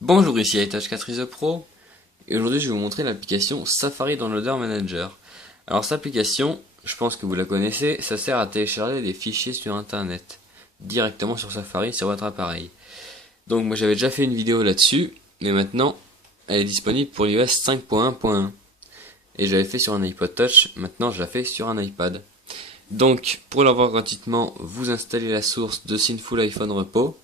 Bonjour, ici iTouch 4 ISO Pro et aujourd'hui je vais vous montrer l'application Safari Downloader Manager. Alors cette application, je pense que vous la connaissez, ça sert à télécharger des fichiers sur internet directement sur Safari sur votre appareil. Donc moi j'avais déjà fait une vidéo là-dessus, mais maintenant elle est disponible pour l'iOS 5.1.1 et j'avais fait sur un iPod Touch, maintenant je la fais sur un iPad. Donc pour l'avoir gratuitement, vous installez la source de Sinful iPhone Repo.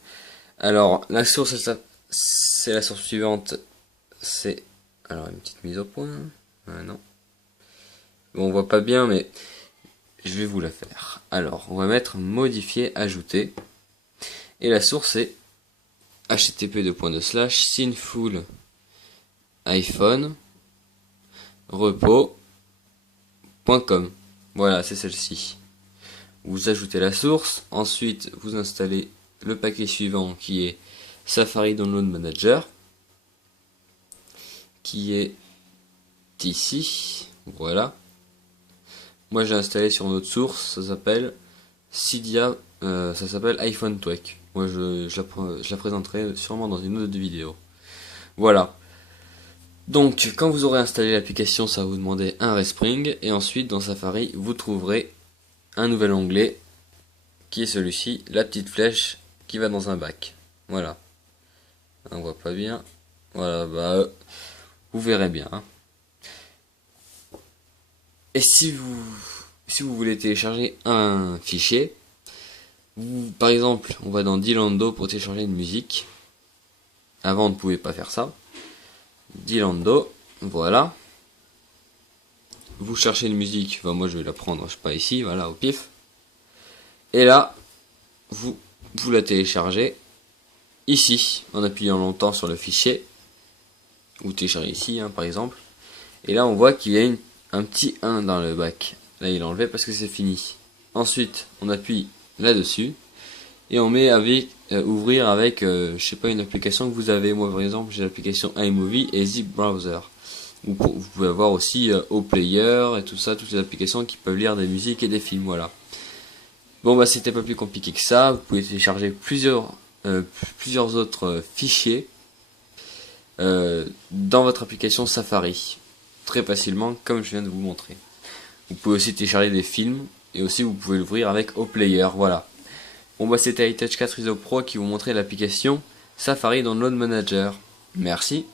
Alors la source c'est la source suivante, c'est alors une petite mise au point. Non, bon, on voit pas bien, mais je vais vous la faire. Alors, on va mettre modifier, ajouter, et la source est http://sinful iPhone repo.com. Voilà, c'est celle-ci. Vous ajoutez la source, ensuite vous installez le paquet suivant qui est Safari Download Manager, qui est ici, voilà. Moi j'ai installé sur notre source, ça s'appelle Cydia, ça s'appelle iPhone Tweak. Moi je la présenterai sûrement dans une autre vidéo. Voilà. Donc quand vous aurez installé l'application, ça va vous demander un respring et ensuite dans Safari vous trouverez un nouvel onglet qui est celui-ci, la petite flèche qui va dans un bac. Voilà. On voit pas bien. Voilà, bah vous verrez bien. Hein. Et si vous voulez télécharger un fichier, par exemple, on va dans Dilando pour télécharger une musique. Avant, on ne pouvait pas faire ça. Dilando, voilà. Vous cherchez une musique, enfin, moi je vais la prendre, je sais pas ici, voilà, au pif. Et là, vous la téléchargez ici, en appuyant longtemps sur le fichier. Vous téléchargez ici, hein, par exemple. Et là, on voit qu'il y a un petit 1 dans le bac. Là, il est enlevé parce que c'est fini. Ensuite, on appuie là-dessus. Et on met avec ouvrir avec, je sais pas, une application que vous avez. Moi, par exemple, j'ai l'application iMovie et Zip Browser. Vous pouvez avoir aussi OPlayer et tout ça, toutes les applications qui peuvent lire des musiques et des films, voilà. Bon, bah, c'était pas plus compliqué que ça. Vous pouvez télécharger plusieurs autres fichiers dans votre application Safari. Très facilement, comme je viens de vous montrer. Vous pouvez aussi télécharger des films et aussi vous pouvez l'ouvrir avec OPlayer, voilà. Bon bah c'était iTouch 4 ISO Pro qui vous montrait l'application Safari Download Manager. Merci.